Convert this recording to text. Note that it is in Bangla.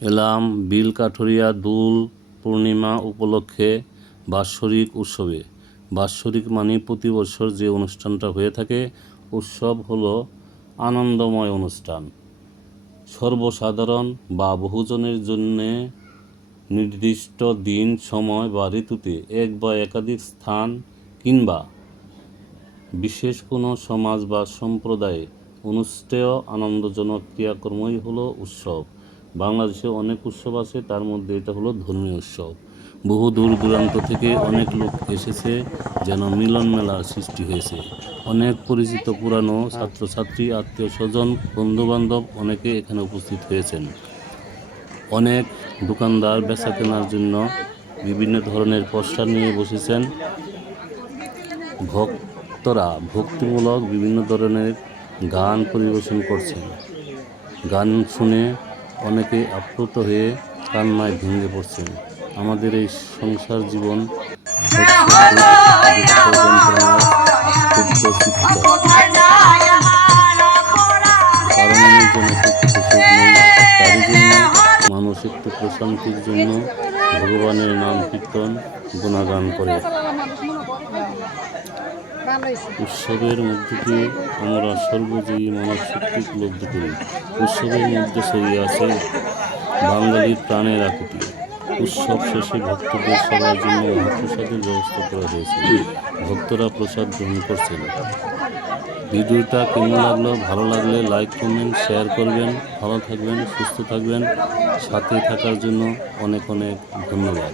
এলাম বিলকাঠুরিয়া দোল পূর্ণিমা উপলক্ষে বাৎসরিক উৎসবে। বাৎসরিক মানে প্রতি বছর যে অনুষ্ঠানটা হয়ে থাকে। উৎসব হলো আনন্দময় অনুষ্ঠান, সর্বসাধারণ বা বহুজনের জন্যে নির্দিষ্ট দিন, সময় বা ঋতুতে এক বা একাধিক স্থান কিংবা বিশেষ কোনো সমাজ বা সম্প্রদায়ে অনুষ্ঠেয় আনন্দজনক ক্রিয়াকর্মই হলো উৎসব। বাংলাদেশে অনেক উৎসব আছে, তার মধ্যে এটা হলো ধর্মীয় উৎসব। বহু দূর দূরান্ত থেকে অনেক লোক এসেছে, যেন মিলন মেলার সৃষ্টি হয়েছে। অনেক পরিচিত পুরানো ছাত্রছাত্রী, আত্মীয় স্বজন, বন্ধুবান্ধব অনেকে এখানে উপস্থিত হয়েছেন। অনেক দোকানদার বেচা কেনার জন্য বিভিন্ন ধরনের পোস্টার নিয়ে বসেছেন। ভক্তরা ভক্তিমূলক বিভিন্ন ধরনের গান পরিবেশন করছেন। গান শুনে অনেকে আপ্লুত হয়ে কান্নায় ভেঙে পড়ছেন। আমাদের এই সংসার জীবন মানুষ একটু প্রশান্তির জন্য ভগবানের নাম কীর্তন গুণাগান করে। উৎসবের মধ্যে দিয়ে আমরা সর্বজয়ী মানব শক্তি উপলব্ধি করি। উৎসবের মধ্যে ছড়িয়ে আছে বাঙালির প্রাণের আকুতি। উৎসব শেষে ভক্তদের সবার জন্য মহাপ্রসাদের ব্যবস্থা করা হয়েছে। ভক্তরা প্রসাদ গ্রহণ করছেন। ভিডিওটা কেমন লাগলো? ভালো লাগলে লাইক, কমেন্ট, শেয়ার করবেন। ভালো থাকবেন, সুস্থ থাকবেন। সাথে থাকার জন্য অনেক অনেক ধন্যবাদ।